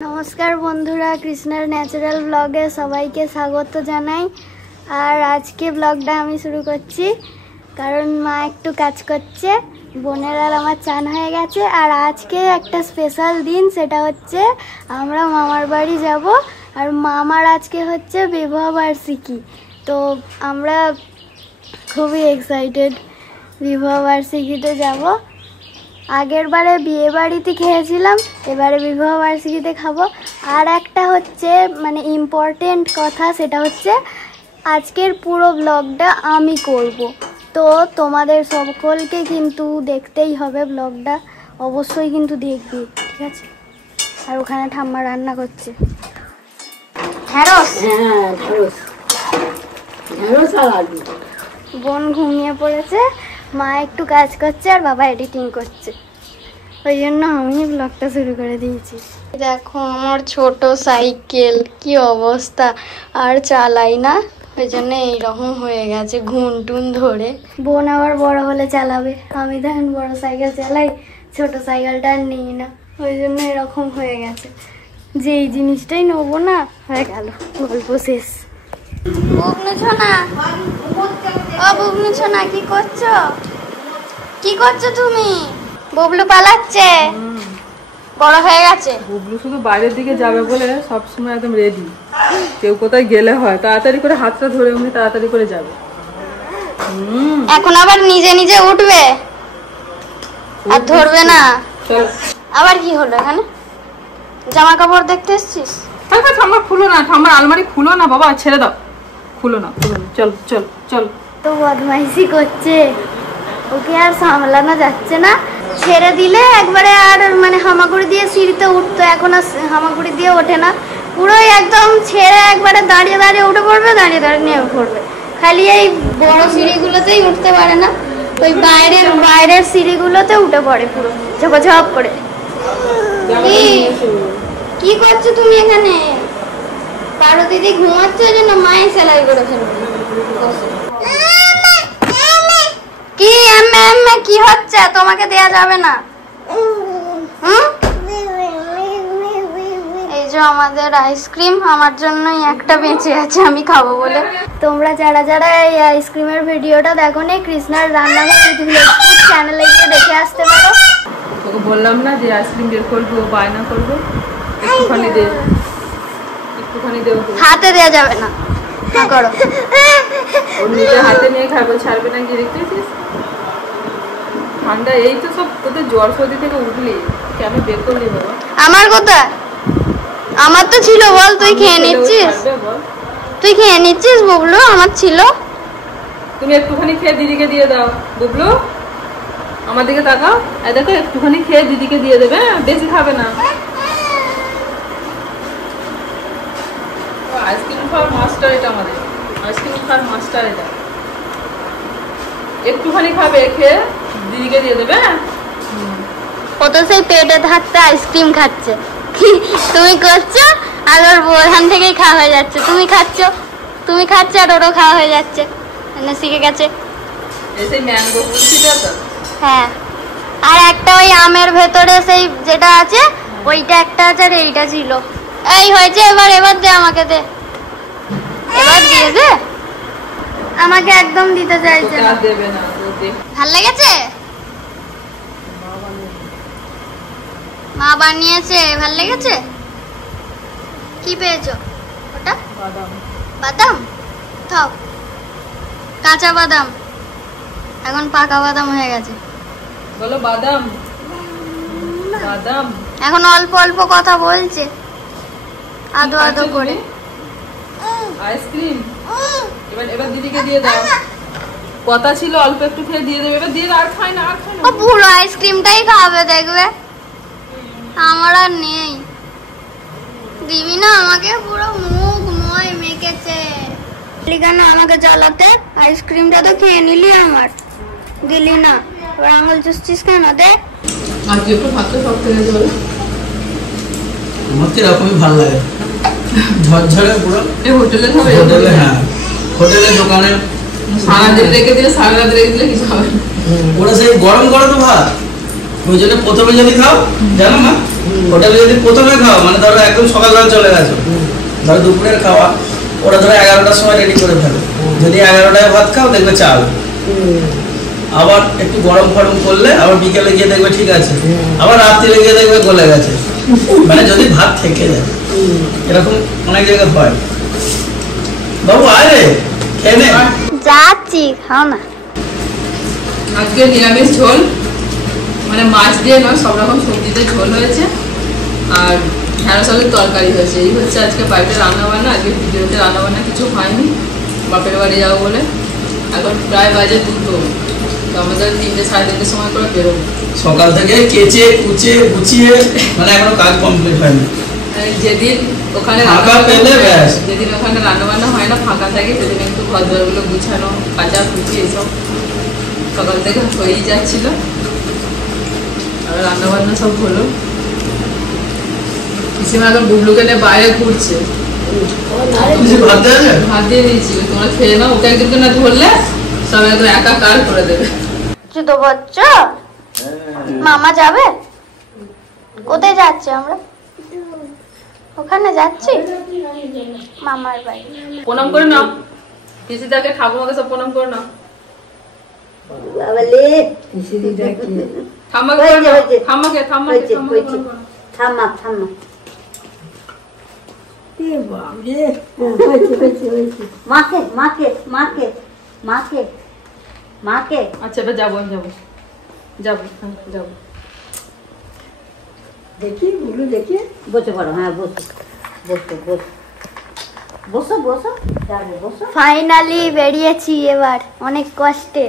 नमस्कार बंधुरा कृष्णार न्याचाराल ब्लगे सबाइके स्वागत जानाई। और आज के ब्लगटा आमी शुरू करছি कारण मा एकटू काज करছে বোনের আর আমার চান হয়ে গেছে। আর আজকে একটা স্পেশাল দিন, সেটা হচ্ছে আমরা মামার বাড়ি যাব। আর মামার আজকে হচ্ছে বিবাহ বার্ষিকী, তো আমরা খুবই এক্সাইটেড বিবাহ বার্ষিকীতে যাব। আগের বারে বিয়ে বাড়িতে খেয়েছিলাম, এবারে বিবাহ বার্ষিকীতে খাবো। আর একটা হচ্ছে মানে ইম্পর্টেন্ট কথা, সেটা হচ্ছে আজকের পুরো ব্লগটা আমি করব, তো তোমাদের সকলকে কিন্তু দেখতেই হবে ব্লগটা, অবশ্যই কিন্তু দেখবি, ঠিক আছে? আর ওখানে ঠাম্মা রান্না করছে ঢেঁড়স। বোন ঘুমিয়ে পড়েছে, মা একটু কাজ করছে আর বাবা এডিটিং করছে, ওই জন্য আমি ব্লগটা শুরু করে দিয়েছি। দেখো আমার ছোট সাইকেল কি অবস্থা, আর চালাই না, ওই জন্য এইরকম হয়ে গেছে ঘুন টুন ধরে। বোন আবার বড় হলে চালাবে, আমি তো এখন বড় সাইকেল চালাই, ছোট সাইকেলটা আর নিই না, ওই জন্য এরকম হয়ে গেছে। যে এই জিনিসটাই নেবো না, হয়ে গেল, গল্প শেষ। বুবলু সোনা কি করছো? কি করছো তুমি? বুবলু পালাচ্ছে, বড় হয়ে গেছে। বুবলু শুধু বাইরের দিকে যাবে বলে সবসময় একদম রেডি, কেউ কোথায় গেলে হয় তাড়াতাড়ি করে হাতটা ধরে উনি তাড়াতাড়ি করে যাবে। এখন আবার নিজে নিজে উঠবে আর ধরবে না। আবার কি হলো এখানে? জামা কাপড় দেখতে এসছিস? ঠাম্মা খুলো না, ঠাম্মার আলমারি খুলো না বাবা, ছেড়ে দাও, খুলো না, চল চল চল। তো বদমাইশি করছে, ওকে আর সামলানো যাচ্ছে না, ছেড়ে দিলে একবারে আর মানে হামাগুড়ি দিয়ে সিঁড়িতে উঠতো, এখন আর হামাগুড়ি দিয়ে ওঠে না, পুরোই একদম ছেড়ে একবারে দাঁড়িয়ে দাঁড়িয়ে উঠে পড়বে, দাঁড়িয়ে দাঁড়িয়ে নেমে পড়বে। খালি এই বড় সিঁড়িগুলোতেই উঠতে পারে না, ওই বাইরের সিঁড়িগুলোতে উঠে পড়ে পুরো ঝপঝপ করে। কি করছো তুমি এখানে? পারো দিদি ঘুমাচ্ছে, ওই জন্য মায়ের সেলাই করে ফেলবে। কি কি হচ্ছে? তোমাকে দেয়া যাবে না। এই যে আমাদের আইসক্রিম, আমার জন্যই একটা বেঁচে আছে, আমি খাবো বলে। তোমরা যারা যারা এই আইসক্রিমের ভিডিওটা দেখো নি, কৃষ্ণার রান্নাঘর চ্যানেলে গিয়ে দেখে আসতে পারো। তোকে বললাম না যে আইসক্রিম বের করবো, বায়না করবো, একটুখানি দে, একটুখানি দে। হাতে দেয়া যাবে না, করো। ও নিজে হাতে নিয়ে খাবে, ছাড়বে না, গিয়ে দেখতেছিস ঠান্ডা। এই তো সব তোদের জ্বর সর্দি থেকে উঠলি, কেন বের করলি বাবা? আমার কথা, আমার তো ছিল, বল তুই খেয়ে নিচ্ছিস? তুই খেয়ে নিচ্ছিস বুবলু? আমার ছিল। তুমি একটুখানি খেয়ে দিদিকে দিয়ে দাও। বুবলু আমার দিকে তাকাও, এই দেখো একটুখানি খেয়ে দিদিকে দিয়ে দেবে, বেশি খাবে না। আইসক্রিম খাওয়ার মাস্টার এটা, আমাদের আইসক্রিম খাওয়ার মাস্টার এটা। একটুখানি খাবে, খেয়ে দিদিকে দিয়ে দেবে। ও তো সেই পেটে থাকতে আইসক্রিম খাচ্ছে, তুমি করছো আর ওর ওখান থেকেই খাওয়া হয়ে যাচ্ছে। তুমি খাচ্ছ আর ওরও খাওয়া হয়ে যাচ্ছে, মানে শিখে গেছে। এই ম্যাঙ্গো কুলফিটা তো, হ্যাঁ। আর একটা ওই আমের ভেতরে সেই যেটা আছে, ওইটা একটা আছে, আর এইটা ছিল। এই হয়েছে, এবার দে, আমাকে দে, এবার দিয়ে দে। আমাকে একদম দিতে চাইছে না, দেবে না। ভাল লেগেছে? মা বানিয়েছে, ভাল লেগেছে? কি পেয়েছো ওটা? বাদাম। থাক, কাঁচা বাদাম, এখন পাকা বাদাম হয়ে গেছে। বলো বাদাম, বাদাম। এখন অল্প অল্প কথা বলছে, আদো আদো করে। আইসক্রিম এবার দিদিকে দিয়ে দাও। কথা ছিল অল্প একটু খেয়ে দিয়ে দেবে, এবার দিয়ে দাও। আর খাই না, আর খাই না, ও পুরো আইসক্রিমটাই খাবে, দেখবে। আমার আর নেই, দিবি না আমাকে? পুরো মুখ ময় মেখেছে। কেন আমাকে জ্বালাতে? আইসক্রিমটা তো খেয়ে নিলি, আমার দিলি না, এবার আঙুল চুষছিস কেন? দে। আর কি একটু ভাতটা সব খেয়ে যাবে। আমার তো এরকমই ভালো লাগে, ঝরঝরে পুরো। এই হোটেলে খাবে? হোটেলে, হ্যাঁ, হোটেলে দোকানে সারাদিন রেখে দিলে, সারা রাত রেখে দিলে কিছু হবে না। ওরা সেই গরম গরম ভাত, ওই জন্য প্রথমে যদি খাও, জানো না হোটেলে যদি প্রথমে খাও মানে ধরো একদম সকালবেলা চলে গেছো, ধরো দুপুরের খাওয়া ওরা ধরো 11টার সময় রেডি করে ফেলে, যদি 11টায় ভাত খাও দেখবে চাল, আবার একটু গরম ফরম করলে আবার বিকেলে গিয়ে দেখবে ঠিক আছে, আবার রাত্রিরে গিয়ে দেখবে গলে গেছে, মানে যদি ভাত থেকে যায়। এরকম অনেক জায়গায় হয়। বাবু আরে খেয়ে নে। যাচ্ছি, খাও না। আজকে নিরামিষ ঝোল, মানে মাছ দিয়ে নয়, সব রকম সবজিতে ঝোল হয়েছে আর ঢেঁড়স আলুর তরকারি হয়েছে। এই হচ্ছে আজকে বাড়িতে রান্নাবান্না। আজকে ভিডিওতে রান্নাবান্না কিছু হয়নি, বাপের বাড়ি যাবো বলে। এখন প্রায় বাজে 2টো, তো আমাদের 3টে সাড়ে 3টের সময় করে বেরোবো। সকাল থেকে কেচে কুচে গুছিয়ে মানে এখনো কাজ কমপ্লিট হয়নি। যেদিন ওখানে যেদিন ওখানে রান্নাবান্না হয় না, ফাঁকা থাকে, সেদিন একটু ঘর দরগুলো গুছানো, কাঁচা কুচি এইসব সকাল থেকে হয়েই যাচ্ছিল। আর রান্নাবান্না সব হলো। পিসিমা এখন বুবলুকে নিয়ে বাইরে ঘুরছে। ভাত দিয়ে দিয়েছি, তোমরা খেয়ে নাও। ওকে একদিনকে না ধরলে সব একদম একাকার করে দেবে। তো বাচ্চা মামা যাবে? কোথায় যাচ্ছে? আমরা ওখানে যাচ্ছি মামার বাড়ি। প্রণাম করে নাও পিসিদাকে, ঠাকুমাকে সব প্রণাম করে নাও। আচ্ছা এবার যাবো যাবো যাবো যাবো। দেখি বুলু দেখি বসে পড়ো। হ্যাঁ বসো বসো বসো বসো বসো যাবো বসো। ফাইনালি বেরিয়েছি এবার অনেক কষ্টে।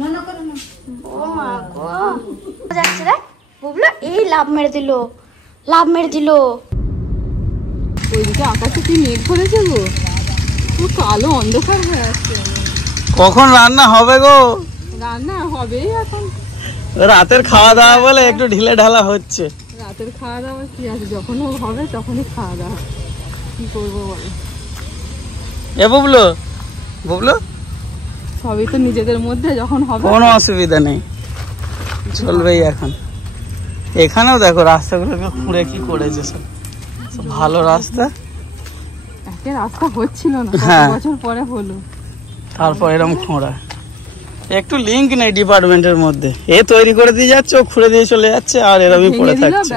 মনে করো না। ও মা গো, যাচ্ছে রে বুবলু। এই লাভ মেরে দিল, লাভ মেরে দিল। ওইদিকে আকাশে কি মেঘ ধরেছে গো, পুরো কালো অন্ধকার হয়ে আছে। কখন রান্না হবে গো? রান্না হবেই এখন, রাতের খাওয়া দাওয়া বলে একটু ঢিলে ঢালা হচ্ছে। রাতের খাওয়া দাওয়া কি আছে, যখন হবে তখনই খাওয়া দাওয়া। কি করবো বলো? এ বুবলু, বুবলু সবই তো নিজেদের মধ্যে, যখন হবে কোনো অসুবিধা নেই, চলবেই। এখন এখানেও দেখো রাস্তাগুলোকে খুঁড়ে কি করেছে সব, ভালো রাস্তা। একে রাস্তা হচ্ছিল না, হ্যাঁ। বছর পরে হলো, তারপর এরকম খোঁড়া। একটু লিঙ্ক নেই ডিপার্টমেন্টের মধ্যে, এ তৈরি করে দিয়ে যাচ্ছে, ও খুঁড়ে দিয়ে চলে যাচ্ছে, আর এরকমই পড়ে থাকছে।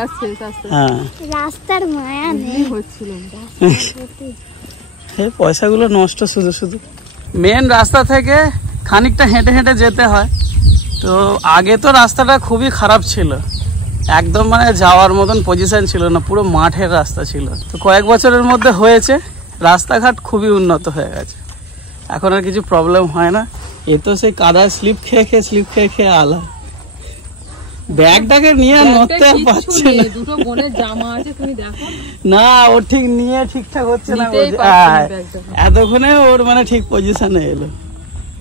হ্যাঁ, রাস্তার মায়া নেই, হচ্ছিল এই পয়সাগুলো নষ্ট শুধু শুধু। মেন রাস্তা থেকে খানিকটা হেঁটে হেঁটে যেতে হয়। তো আগে তো রাস্তাটা খুবই খারাপ ছিল, একদম মানে যাওয়ার মতন পজিশন ছিল না, পুরো মাঠের রাস্তা ছিল। তো কয়েক বছরের মধ্যে হয়েছে, রাস্তাঘাট খুবই উন্নত হয়ে গেছে, এখন আর কিছু প্রবলেম হয় না। এ তো সেই কাদা স্লিপ খেয়ে খেয়ে আলা, ব্যাগটাকে নিয়ে নড়তে পারছে না। দুটো বোনের জামা আছে, তুমি দেখো না, ও ঠিক নিয়ে ঠিকঠাক হচ্ছে না, এতক্ষণে ওর মানে ঠিক পজিশনে এলো।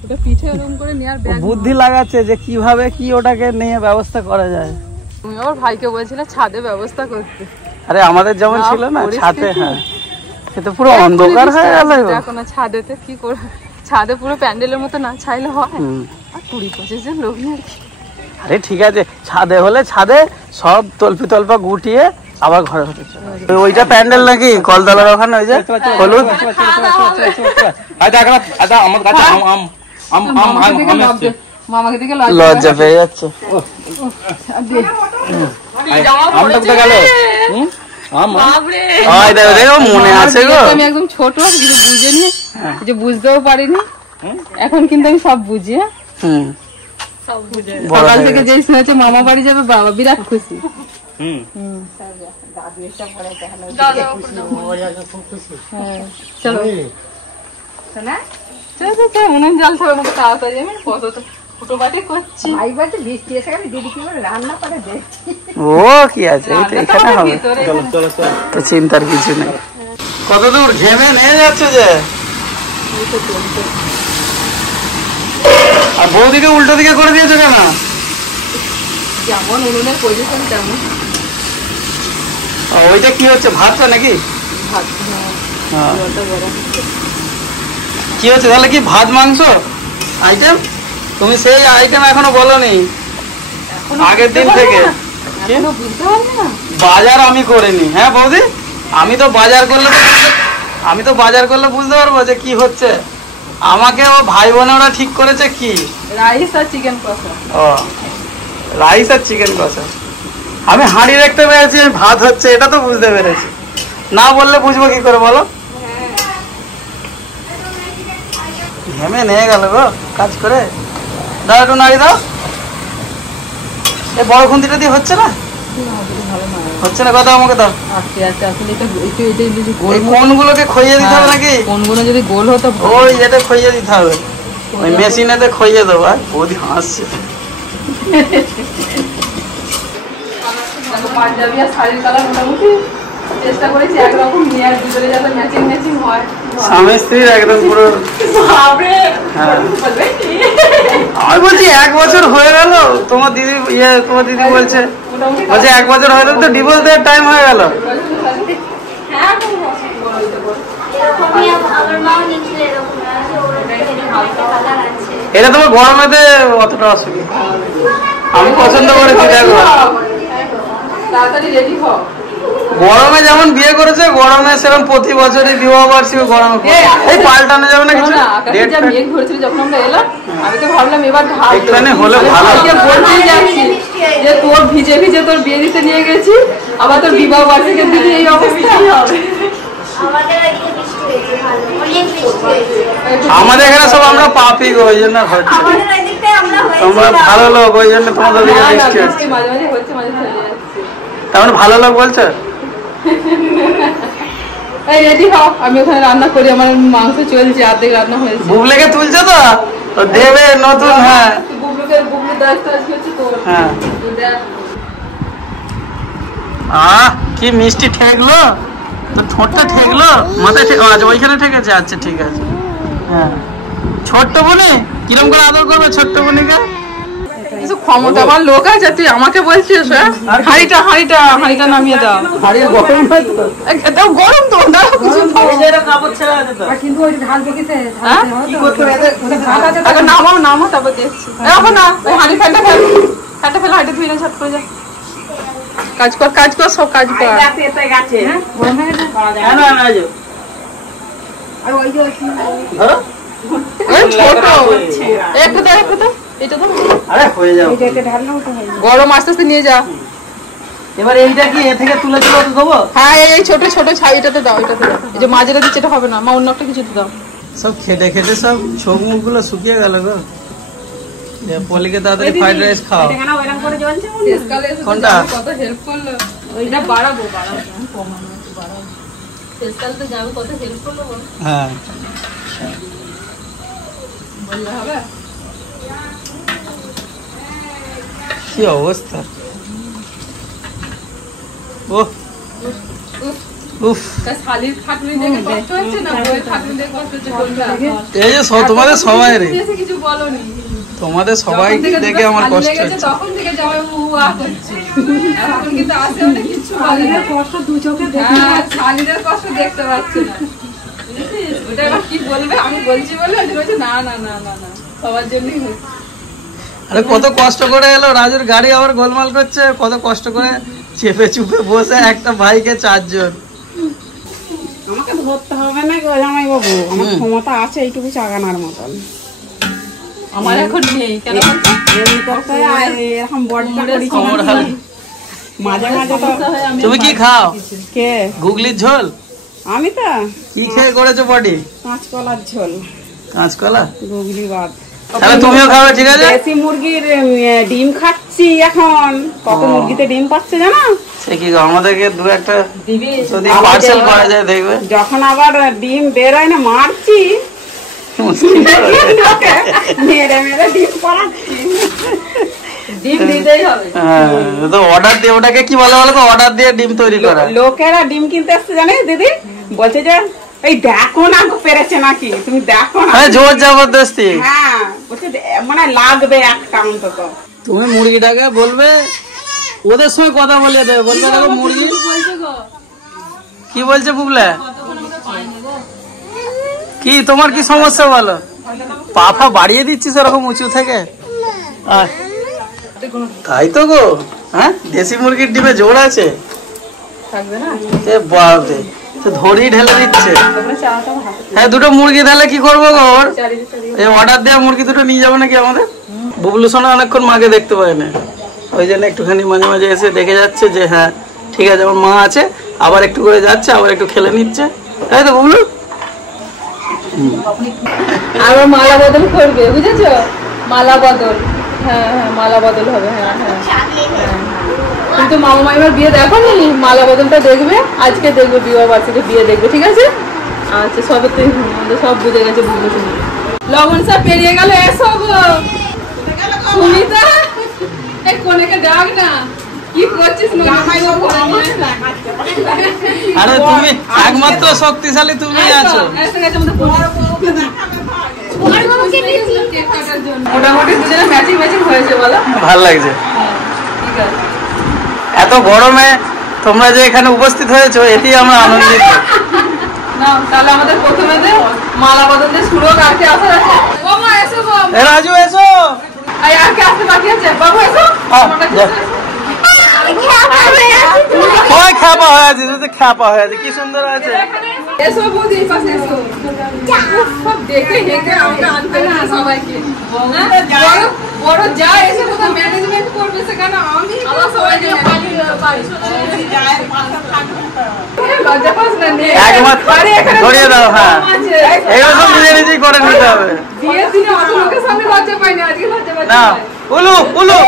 ওটা পিঠে এরকম করে নেয়ার ব্যাগ বুদ্ধি লাগাচ্ছে যে কিভাবে কি ওটাকে নিয়ে ব্যবস্থা করা যায়। তুমি আমার ভাইকে বলছিলে ছাদে ব্যবস্থা করতে। আরে আমাদের যেমন ছিল না ছাদে, হ্যাঁ সেটা পুরো অন্ধকার হয়ে গেল। দেখো না ছাদেতে কি করে, ছাদে পুরো প্যান্ডেলের মতো না ছাইলে হয়। আর 20-25 জন লোক নিয়ে আরে ঠিক আছে, ছাদে হলে ছাদে সব তল্পা গুটিয়ে আবার ঘরে হতে চলে। ওইটা প্যান্ডেল নাকি কলতলার ওখানে, ওই যে হলুদ মামাকে দিকে লজ্জা পেয়ে যাচ্ছে। মনে আছে গো, আমি একদম ছোট, কিছু বুঝিনি, কিছু বুঝতেও পারিনি। এখন কিন্তু আমি সব বুঝি। সকাল থেকে যেই শুনেছে মামা বাড়ি যাবে, বাবা বিরাট খুশি। চলো উনুন জল খাবে আমাকে তাড়াতাড়ি, আমি ফুটো বাটি করছি। বৃষ্টি এসে গেলে দিদি কি করে রান্না করে দেখছি। ও কি আছে, এখানে হবে, তো চিন্তার কিছু নেই। কত দূর ঘেমে নিয়ে যাচ্ছে যে, আর বৌদিকে উল্টো দিকে করে দিয়েছো কেন? যেমন উনুনের পজিশন তেমন। ওইটা কি হচ্ছে, ভাতটা নাকি? ভাত, হ্যাঁ কি হচ্ছে তাহলে, কি ভাত মাংস আইটেম? তুমি সেই আইটেম এখনো বলোনি আগের দিন থেকে। বাজার আমি করিনি। হ্যাঁ বৌদি, আমি তো বাজার করলে বুঝতে পারবো যে কি হচ্ছে। আমাকে ও ভাই বোনে ওরা ঠিক করেছে কি রাইস আর চিকেন কষা। ও রাইস আর চিকেন কষা। আমি হাঁড়ি দেখতে পেরেছি ভাত হচ্ছে, এটা তো বুঝতে পেরেছি। না বললে বুঝবো কি করে বলো? ঘেমে নিয়ে গেল গো কাজ করে। দাও একটু নাড়ি দাও। এই বড় খুন্তিটা দিয়ে হচ্ছে না? হচ্ছে না, কথা আমাকে দাও। কোনগুলোকে খইয়ে দিতে হবে নাকি? কোনগুলো যদি গোল হতো ওই এটা খইয়ে দিতে হবে, ওই মেশিনেতে খইয়ে দেবো। আর বৌদি হাসছে। পাঞ্জাবি আর শাড়ির কালার মোটামুটি চেষ্টা করেছি একরকম নিয়ে, আর দুজনে যাতে ম্যাচিং ম্যাচিং হয়। স্বামী স্ত্রীর একদম পুরো। আমি বলছি 1 বছর হয়ে গেল, তোমার দিদি বলছে 1 বছর হয়ে গেল তো ডিভোর্স দেওয়ার টাইম হয়ে গেল। এটা তোমার গরমেতে অতটা অসুবিধা, আমি পছন্দ করেছি। দেখো তাড়াতাড়ি রেডি হও। গরমে যেমন বিয়ে করেছে, গরমে সেরকম প্রতি বছরই বিবাহ বার্ষিকী গরমে এই পাল্টানো যাবে না কিছু। মেঘ ধরেছিল যখন আমরা এলাম, আমি তো ভাবলাম এবার একটুখানি হলে ভালো। বলতেই যাচ্ছি যে তোর ভিজে ভিজে তোর বিয়ে দিতে নিয়ে গেছি, আবার তোর বিবাহ বার্ষিকীর দিকে এই অবস্থাই হবে। আমাদের এখানে সব আমরা পাপি গো, ওই জন্য হচ্ছে। তোমরা ভালো লোক, ওই জন্য তোমাদের দিকে বৃষ্টি হচ্ছে। মাঝে মাঝে হচ্ছে, মাঝে চলে যাচ্ছে। তার মানে ভালো লোক বলছো? এই রেডি হও, আমি ওখানে রান্না করি। আমার মাংস চলছে, অর্ধেক রান্না হয়েছে। বুবলেকে তুলছো তো দেবে নতুন। হ্যাঁ বুবলুর দায়িত্ব আজকে হচ্ছে তোর। হ্যাঁ কি মিষ্টি ঠেকলো তো, ঠোঁটটা ঠেকলো, মাথায় আচ্ছা ওইখানে ঠেকেছে। আচ্ছা ঠিক আছে। হ্যাঁ ছোট্ট বোনে কিরম করে আদর করবে ছোট্ট বোনিকে? ক্ষমতাবান লোক আছে, তুই আমাকে বলছিস? হাঁড়িটা নামিয়ে দাও। গরম তো, নামাও তারপর দেখছি। না হাঁড়ি ফেলটা ফেল, হাঁড়িটা ধুয়ে ছাট করে যা। কাজ কর সব কাজ কর। গরম আস্তে আস্তে নিয়ে যা। এবার এইটা কি এ থেকে তুলে তুলে দেবো? হ্যাঁ এই ছোট ছোট ছাইটাতে দাও, এটাতে দাও। এই যে মাঝেটা দিচ্ছে এটা হবে না, মা অন্য একটা কিছুতে দাও। সব খেটে খেটে সব চোখ মুখ গুলো শুকিয়ে গেল গো। পলিকে তাড়াতাড়ি ফ্রাইড রাইস খাও। কোনটা? কত হেল্প করলো। ওইটা বাড়াবো কমানো বাড়াবো। শেষকাল তো যাবে, কত হেল্প করলো বল। হ্যাঁ বললে হবে। কি অবস্থা। ওহ উফ, শালির খাটুনি দেখে কষ্ট হচ্ছে না, বউয়ের খাটুনি দেখে কষ্ট হচ্ছে কোনটা? এই যে তোমাদের সবাইরে, কিছু বলোনি তোমাদের সবাই দেখে আমার কষ্ট হচ্ছে। তখন থেকে জামাই উয়া করছে, এখন কিন্তু আসে ওটা কিছু বলে না। কষ্ট দু চোখে দেখে, হ্যাঁ শালিদের কষ্ট দেখতে পাচ্ছি না, বুঝেছিস? ওটা এবার কি বলবে, আমি বলছি বলে ওই বলছে না না না না না সবার জন্যই হচ্ছে। আরে কত কষ্ট করে এলো, রাজুর গাড়ি আবার গোলমাল করছে, কত কষ্ট করে চেপে চুপে বসে একটা ভাইকে 4 জন। আমাকে ধরতে হবে না গো জামাই বাবু, আমার ক্ষমতা আছে এইটুকু চাগানোর মতন। আমার এখন নেই কেন বলতো, এরকম বডটা করি মাঝে মাঝে। তুমি কি খাও? কে? গুগলির ঝোল। আমি তো কি খেয়ে করেছো বডি? কাঁচকলার ঝোল। কাঁচকলা গুগলি বাদ। তাহলে তুমিও খাবে, ঠিক আছে? দেশি মুরগির ডিম খাচ্ছি এখন। কত মুরগিতে ডিম পাচ্ছে জানো? সে কি আমাদেরকে 2-1টা যদি পার্সেল করা যায় দেখবে। যখন আবার ডিম বেরোয় না মারছি, মেরে মেরে ডিম পড়াচ্ছি। ডিম দিতেই হবে। হ্যাঁ তো অর্ডার দিয়ে, ওটাকে কি বলে বলো তো, অর্ডার দিয়ে ডিম তৈরি করা। লোকেরা ডিম কিনতে আসছে জানিস দিদি, বলছে যে এই দেখো না পেরেছে নাকি, তুমি দেখো না। জোর জবরদস্তি। হ্যাঁ বলছে মানে লাগবে একটা অন্তত। তুমি মুরগিটাকে বলবে, ওদের সঙ্গে কথা বলিয়ে দেবে, বলবে দেখো মুরগি কি বলছে বুবলে, কি তোমার কি সমস্যা বলো? পা বাড়িয়ে দিচ্ছিস এরকম উঁচু থেকে। তাই তো গো, হ্যাঁ দেশি মুরগির ডিমে জোর আছে থাকবে না এ বাপরে তো ধরি ঢেলে দিচ্ছে হ্যাঁ দুটো মুরগি ঢেলে কি করবো গো ওর এই অর্ডার দেওয়া মুরগি দুটো নিয়ে যাবো নাকি আমাদের বুবলু সোনা অনেকক্ষণ মাকে দেখতে পায় না ওই জন্য একটুখানি মাঝে মাঝে এসে দেখে যাচ্ছে যে হ্যাঁ ঠিক আছে আমার মা আছে আবার একটু করে যাচ্ছে আবার একটু খেলে নিচ্ছে তাই তো বুবলু আবার মালা বদল করবে বুঝেছো মালা বদল হ্যাঁ হ্যাঁ মালা বদল হবে হ্যাঁ হ্যাঁ কিন্তু মামা মাইমার বিয়ে দেখো নি মালা বদলটা দেখবে আজকে দেখবে বিবাহ বার্ষিকী বিয়ে দেখবে ঠিক আছে আচ্ছা সব সব বুঝে গেছে বুঝলো শুনে লবণ সব পেরিয়ে গেল এসো গো সুমিতা এই কোনেকে ডাক না কি করছিস না আরে তুমি একমাত্র শক্তিশালী তুমি আছো মোটামুটি দুজনে ম্যাচিং ম্যাচিং হয়েছে বলো ভালো লাগছে ঠিক আছে এত গরমে তোমরা যে এখানে উপস্থিত হয়েছো এতেই আমরা আনন্দিত না তাহলে আমাদের প্রথমে যে মালা বদল দিয়ে শুরু কাটতে আসা আছে ও মা এসো গো এ রাজু এসো আই আর কে আসতে বাকি আছে বাবু এসো ওই খ্যাপা হয়ে আছে খ্যাপা হয়ে আছে কি সুন্দর আছে এসো বৌদি এই পাশে এসো সব দেখে হেঁটে আমরা আনতে না সবাইকে বড় বড় যা এসে কোথাও ম্যানেজমেন্ট করবে সেখানে আমি আমার সবাইকে লজ্জা পাস না নে একমাত্র ধরিয়ে দাও হ্যাঁ এগুলো সব নিজে নিজেই করে নিতে হবে বিয়ের দিনে অত লোকের সামনে লজ্জা পাই না আজকে লজ্জা পাই না উলু উলু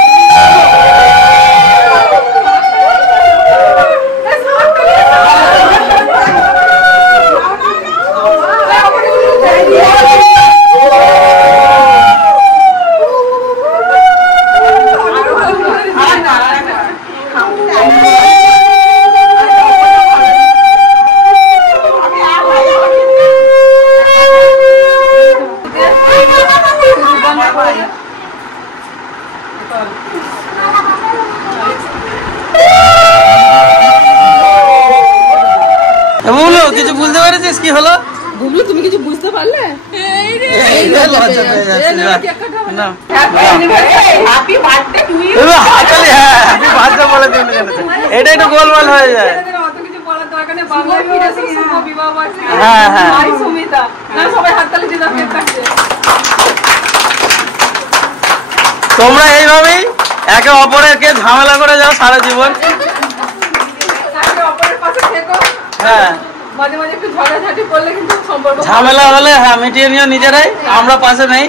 কিছু বুঝতে পেরেছিস কি হলো বুবলু তুমি কিছু বুঝতে পারলে এটা একটু গোলমাল হয়ে যায় তোমরা এইভাবেই একে অপরকে ঝামেলা করে যাও সারা জীবন হ্যাঁ ঝামেলা হলে হ্যাঁ মিটিয়ে নিও নিজেরাই আমরা পাশে নেই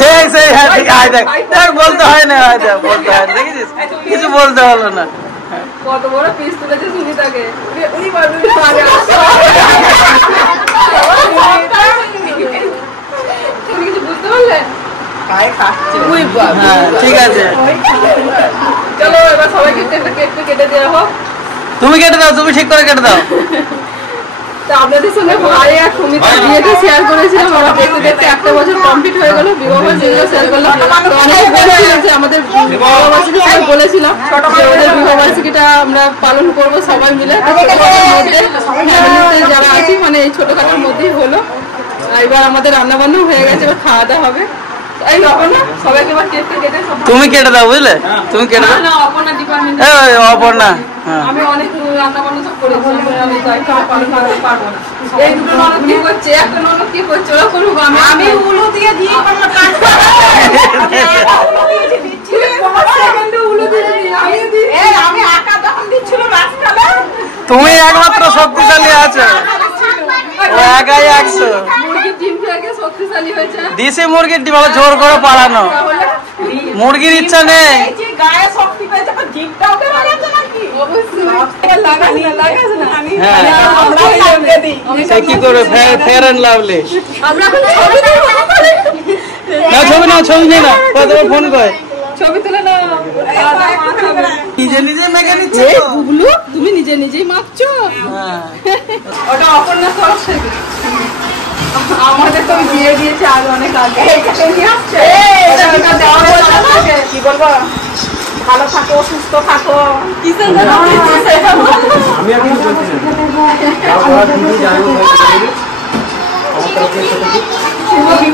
সেই সেই হ্যাঁ ঠিক আছে দেখ বলতে হয় না হয়তো বলতে হয় দেখেছিস কিছু বলতে হলো না কত বড় পিস তুলেছে সুনিতাকে কিছু বুঝতে পারলেন ঠিক আছে চলো এবার সবাইকে কেটে দেওয়া হোক তুমি কেটে দাও তুমি ঠিক করে কেটে দাও আপনাদের সঙ্গে ভাই আর সুমিতা বিয়েটা শেয়ার করেছিলাম আমরা দেখতে দেখতে একটা বছর কমপ্লিট হয়ে গেল বিবাহ বার্ষিকীটা শেয়ার করলাম অনেকে বলেছিলাম যে আমাদের বিবাহ বার্ষিকী সবাই বলেছিলাম যে আমাদের বিবাহ বার্ষিকীটা আমরা পালন করবো সবাই মিলে মধ্যে ফ্যামিলিতে যারা আছি মানে এই ছোটখাটোর মধ্যেই হলো এবার আমাদের রান্না বান্নাও হয়ে গেছে এবার খাওয়া দাওয়া হবে তুমি কেটে দাও বুঝলে তুমি কেটে দাও অপর্ণা আমি অনেক রান্না বান্না সব করেছি আমি পারবো না এই দুটো ননদ কি করছে একটা ননদ কি করছে ওরা করুক আমি উলু দিয়ে দিয়ে তুমি একমাত্র শক্তিশালী আছো ও একাই 100 মুরগির ডিম থেকে শক্তিশালী হয়েছে দেশি মুরগির ডিম আবার জোর করে পালানো মুরগির ইচ্ছা নেই গায়ে শক্তি পেয়েছে ডিমটাও কে লাগাচ্ছে নাকি অবশ্যই লাগাস না সে কি করবে ফেয়ার এন্ড লাভলি আমরা এখন ছবি দেবো না ছবি নেই না তোমার ফোন করে ছবি তুলে না নিজে নিজে মেখে নিচ্ছে বুবলু তুমি নিজে নিজেই মাপছো ওটা অপর্ণা তরফ থেকে আমাদের তো বিয়ে দিয়েছে আগে অনেক আগে কি বলবো ভালো থাকো সুস্থ থাকো আমি এখন বলছি আমি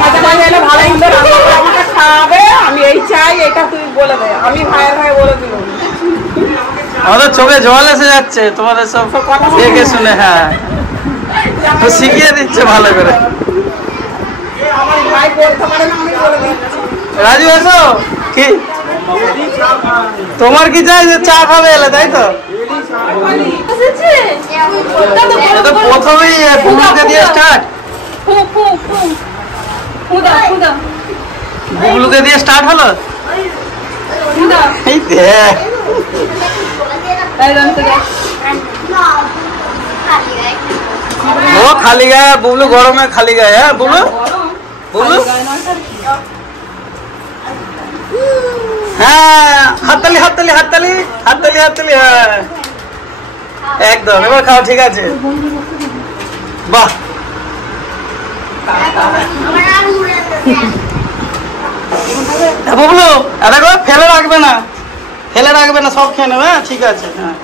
মজা করে এলে ভালো মন্দ রান্না করে আমাকে খাওয়াবে, আমি এই চাই, এটা তুই বলে দে। আমি ভাইয়ের ভাই বলে দিল। আমাদের চোখে জল এসে যাচ্ছে তোমাদের সব দেখে শুনে। হ্যাঁ, তো শিখিয়ে দিচ্ছে ভালো করে। আমার ভাই বলতে পারে না, আমি বলে দিচ্ছি। রাজু এসো। কি তোমার কি চাই যে চা খাবে এলে, তাই তো? প্রথমেই বুবলুকে দিয়ে স্টার্ট, বুবলুকে দিয়ে স্টার্ট হলো। এই দেখ ও খালি গায়ে, বুবলু গরমে খালি গায়ে। হ্যাঁ বুবলু, বুবলু হ্যাঁ, হাততালি হাততালি হাততালি হাততালি হাততালি। হ্যাঁ একদম, এবার খাও। ঠিক আছে, বাহ। বুবলু এটা করে ফেলে রাখবে না, ফেলে রাখবে না, সব খেয়ে নেবে। ঠিক আছে। হ্যাঁ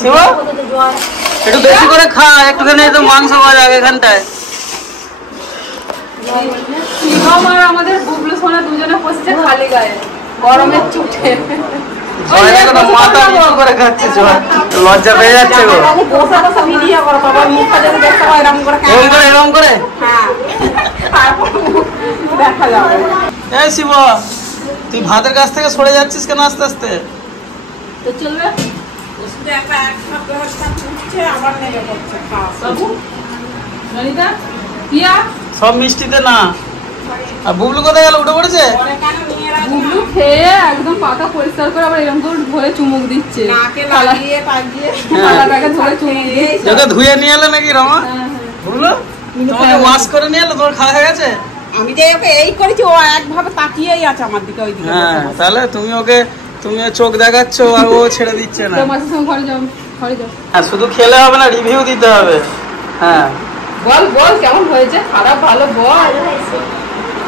শিব একটু বেশি করে খা, একটুখানি তো মাংস পাওয়া যাবে এখানটায়। আমাদের বুবলু সোনা দুজনে বসেছে খালি গায়ে গরমের চুটে। মাথা নিচু করে খাচ্ছে, লজ্জা পেয়ে যাচ্ছে গো। বসে বসে ভিডিও করো, বাবার মুখটা যদি দেখতে হয় এরকম করে এরকম করে। হ্যাঁ, তারপর দেখা যাবে। এই শিব, তুই ভাতের কাছ থেকে সরে যাচ্ছিস কেন আস্তে আস্তে? তো চলবে সব মিষ্টিতে না। আর বুবলু কোথায় গেল? উঠে পড়েছে? বুবলু খেয়ে একদম পাতা পরিষ্কার করে আবার এরকম করে ধরে চুমুক দিচ্ছে, থালাটাকে ধরে চুমুক দিচ্ছে। তোকে ধুয়ে নিয়ে এলে নাকি রমা? বুবলু তোমাকে ওয়াশ করে নিয়ে এলো, তোমার খাওয়া হয়ে গেছে? আমি যে ওকে এই করেছি, ও একভাবে তাকিয়েই আছে আমার দিকে, ওই দিকে। হ্যাঁ, তাহলে তুমি ওকে, তুমি চোখ দেখাচ্ছ আর ও ছেড়ে দিচ্ছে না। ঘরে যাও, ঘরে যাও। হ্যাঁ, শুধু খেলে হবে না, রিভিউ দিতে হবে। হ্যাঁ বল বল কেমন হয়েছে, খারাপ ভালো বল।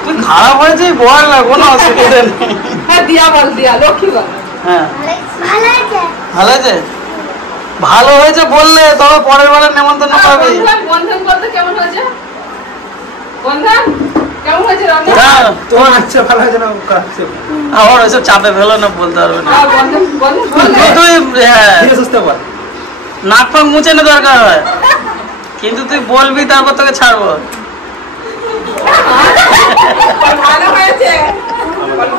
তুই খারাপ হয়েছে বল না, কোনো অসুবিধা নেই। হ্যাঁ দিয়া বল, দিয়া লক্ষ্মী বল। হ্যাঁ ভালো হয়েছে, ভালো হয়েছে বললে তবে পরের বারের নেমন্তন্ন পাবি। বন্ধন বলতে কেমন হয়েছে? বন্ধন কেমন হয়েছে রান্না? হ্যাঁ, তোমার আচ্ছা ভালো হয়েছে না? আবার ওইসব চাপে ফেলো না, বলতে পারবে না। বন্ধন বন্ধন বল। তুই ধীরে সুস্থ বল। নাক ফাঁক মুছে না দরকার হয়, কিন্তু তুই বলবি, তারপর তোকে ছাড়বো। ভালো হয়েছে,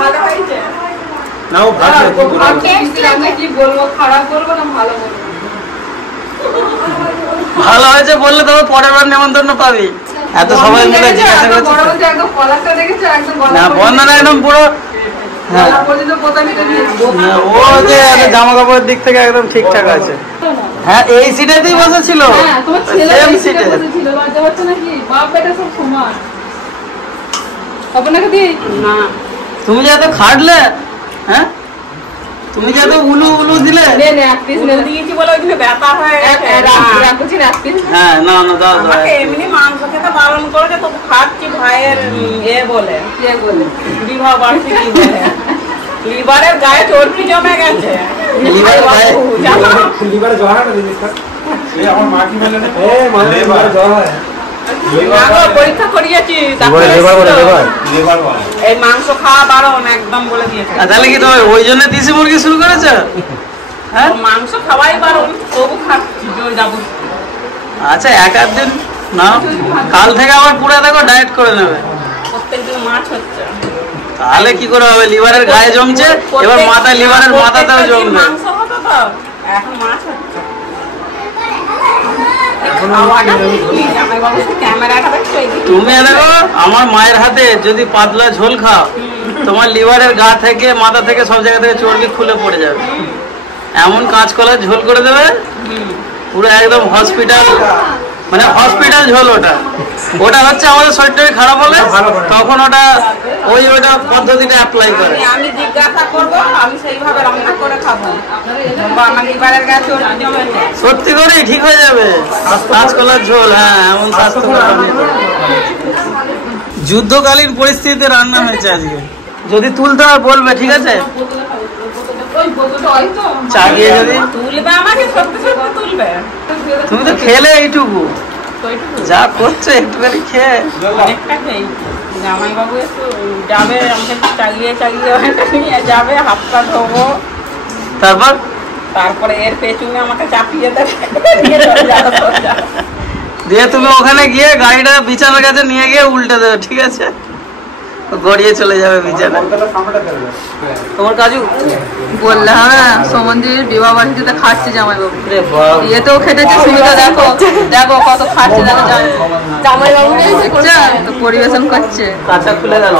ভালো হয়েছে। না ও ভালো রান্না কি বলবো, খারাপ বলবো না ভালো বলবো? ভালো হয়েছে বললে তবে পরের বার নেমন্তন্ন পাবি। এত সবাই মিলে জিজ্ঞাসা করছে। বড় বলতে একদম কলারটা দেখেছো, একদম গলা না বন্ধন একদম পুরো। হ্যাঁ, গলা পর্যন্ত বোতাম এটা দিয়েছে। ও যে জামা কাপড়ের দিক থেকে একদম ঠিকঠাক আছে। হ্যাঁ, এই সিটেতেই বসেছিল, হ্যাঁ, তোমার ছেলে সেম এই সিটে। সিটে বসেছিল, লজ্জা পাচ্ছে নাকি? বাপ বেটা সব সমান। আপনাকে দি না, তুমি যে এত খাটলে, হ্যাঁ তুমি যে এত উলু উলু দিলে। নে নে এক পিস নে। দিয়েছি বলে ওইখানে ব্যথা হয়ে গেছে। রাখছি এক পিস। হ্যাঁ, না না দাও দাও। আমাকে এমনি মাংস খেতে বারণ করেছে, তো খাচ্ছি ভাইয়ের এ বলে, কে বলে? বিবাহ বার্ষিকী বলে। লিভারের গায়ে চর্বি জমে গেছে। লিভারের গায়ে? জানো? লিভারে জ্বর হয় না জিনিসটা? এই আমার মা কি বলে না, এ মানে লিভারে জ্বর হয়। না গো, পরীক্ষা করিয়েছি, ডাক্তার এসেছিল। এই মাংস খাওয়া বারণ একদম বলে দিয়েছে। তাহলে কি তুমি ওই জন্য দেশি মুরগি শুরু করেছো? হ্যাঁ, মাংস খাওয়াই বারণ, তবু খাচ্ছি জোর যাবো। আচ্ছা, এক আধ দিন না, কাল থেকে আবার পুরো দেখো ডায়েট করে নেবে। প্রত্যেকদিন মাছ হচ্ছে। তাহলে কি করে হবে? লিভারের গায়ে জমছে, এবার মাথায়, লিভারের মাথাতেও জমবে। মাংস হতো তো, এখন মাছ হচ্ছে। ক্যামেরাটা দেখছো? তুমি দেখো, আমার মায়ের হাতে যদি পাতলা ঝোল খাও, তোমার লিভারের গা থেকে, মাথা থেকে, সব জায়গা থেকে চর্বি খুলে পড়ে যাবে। এমন কাঁচকলার ঝোল করে দেবে, পুরো একদম হসপিটাল, মানে হসপিটাল ঝোল। ওটা ওটা হচ্ছে আমাদের শরীরটা খারাপ হলে তখন ওটা ওটা পদ্ধতিটা অ্যাপ্লাই করে। আমি জিজ্ঞাসা করবো, আমি সেইভাবে রান্না করে খাবো। আমার লিভারের গায়ে চর্বি জমেছে। সত্যি করে ঠিক হয়ে যাবে কাঁচকলার ঝোল। হ্যাঁ, এমন স্বাস্থ্যকর। যুদ্ধকালীন পরিস্থিতিতে রান্না হয়েছে আজকে। যদি তুলতে হয় বলবে, ঠিক আছে? ওই বোতলটা হয়তো চা গিয়ে যদি তুলবে আমাকে সত্যি সত্যি তুলবে তুমি তো খেলে এইটুকু যা করছো একটুখানি খেয়ে অনেকটা খেয়ে জামাইবাবু একটু যাবে আমাকে চালিয়ে নিয়ে যাবে হাত পা ধোবো তারপরে এর পেছনে আমাকে চাপিয়ে দেবে দিয়ে তুমি ওখানে গিয়ে গাড়িটা বিছানার কাছে নিয়ে গিয়ে উল্টে দেবে, ঠিক আছে? গড়িয়ে চলে যাবে বিছানা। তোমার কাজু বললে হ্যাঁ সমন্দির বিবাহ বাড়িতে খাচ্ছে জামাইবাবু, ইয়েতেও খেটেছে সুমিতা, দেখো দেখো কত খাচ্ছে, দেখো জামাইবাবু তো পরিবেশন করছে। কাঁচা খুলে গেল,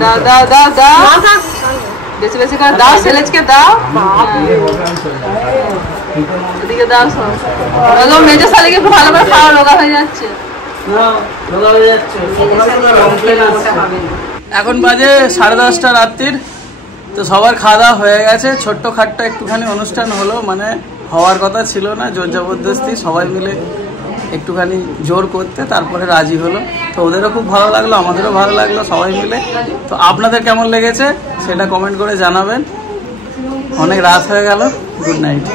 দাও দাও দাও দাও বেশি বেশি করে দাও, সেলেজকে দাও, এদিকে দাও সব। মেজো শালিকে ভালো করে খাওয়া, রোগা হয়ে যাচ্ছে। এখন বাজে 10:30 রাত্রির। তো সবার খাওয়া দাওয়া হয়ে গেছে, ছোট্ট খাট্ট একটুখানি অনুষ্ঠান হলো, মানে হওয়ার কথা ছিল না, জোর জবরদস্তি সবাই মিলে একটুখানি জোর করতে তারপরে রাজি হলো। তো ওদেরও খুব ভালো লাগলো, আমাদেরও ভালো লাগলো সবাই মিলে। তো আপনাদের কেমন লেগেছে সেটা কমেন্ট করে জানাবেন। অনেক রাত হয়ে গেল, গুড নাইট।